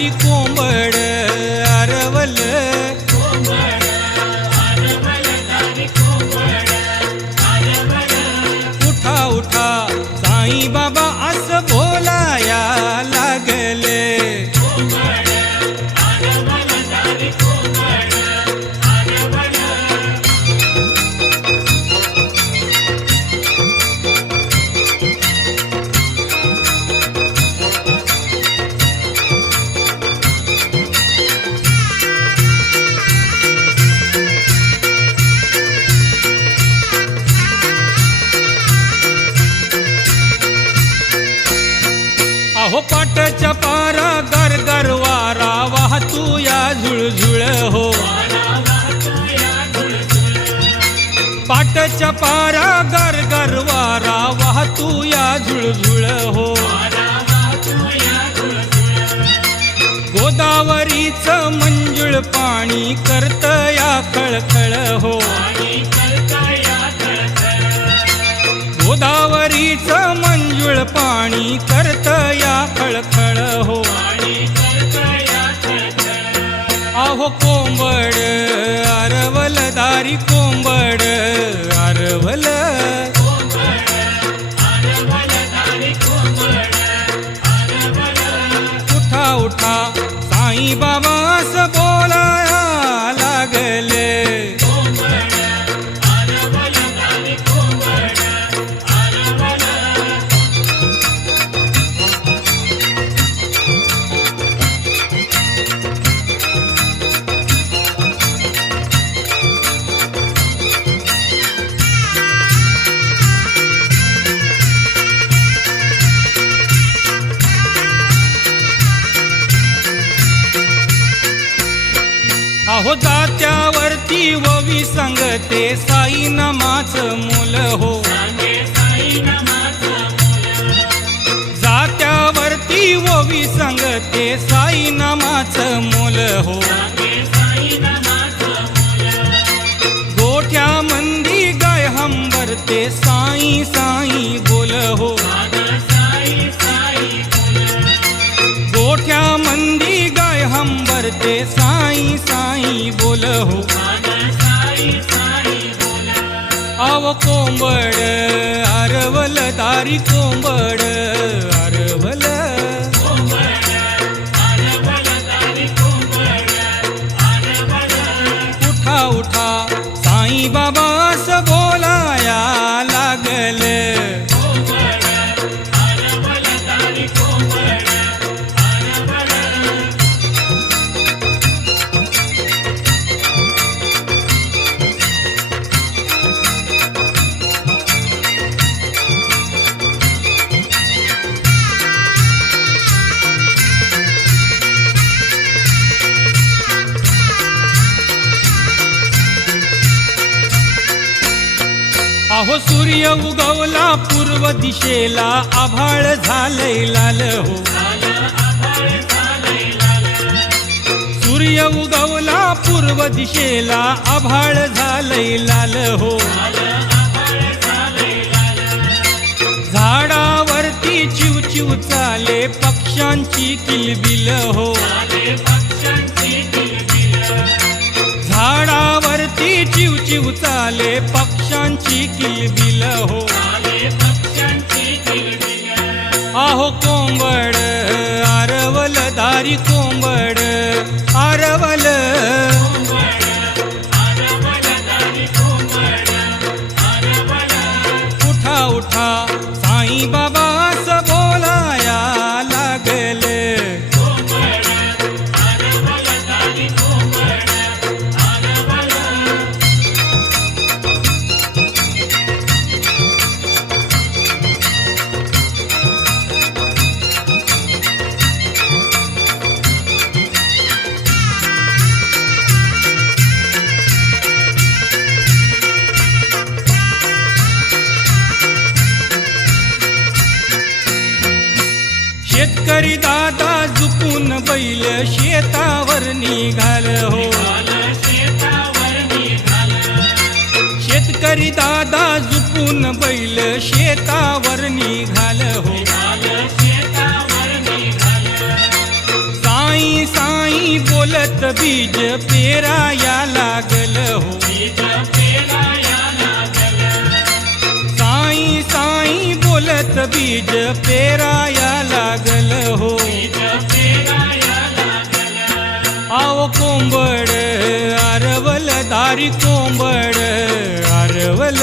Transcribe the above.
दारी कोंबड आरवल, उठा उठा साईं बाबा असं बोलाया लागले. अहो पाटाच्या पारा गरगर वारा वाहतू या झुळझुळ हो. पाटाच्या पारा गरगर वारा वाहतू या झुळझुळ हो. गोदावरीचं मंजुळ पाणी करतया खळखळ हो. गोदावरीचं मंजुळ पाणी करतया खळखळ हो. अहो कोंबड आरवल दारी कोंबड आरवल, उठा उठा साईं बाबा असं बोलाया लागले. अहो जात्यावरती ववी सांगते साई नामाचं मूल हो. जात्यावरती ववी सांगते साई नामाचं मूल हो. गोठ्या मंदी गाय हंबरते साई साई बोल हो. गोठ्या मंदी गाय हंबरते साई साई बोल हो. अव कोंबड आरवल दारी कोंबड आरवल, उठा उठा साईं बाबा असं बोलाया लागले. अहो सूर्य उगवला पूर्व दिशेला आभाळ झालंय लाल हो. सूर्य उगवला पूर्व दिशेला आभाळ झालंय लाल हो. झाडावरती चिवचिव चाले पक्ष्यांची किलबिल हो. झाडावरती चिवचिव चाले पक्ष्यांची किलबिल हो. अहो कोंबड आरवल दारी कोंबड आरवल, उठा उठा साईं बाबा असं बोलाया लागले. शेतकरी दादा झुकून बैल शेतावर निघाल हो. शेतकरी दादा झुकून बैल शेतावर निघाल हो. साई बोलत बीज पेराया लागल हो. साई साई बोलत बीज पेराया लागल हो. आव कोंबड आरवल दारी कोंबड आरवल.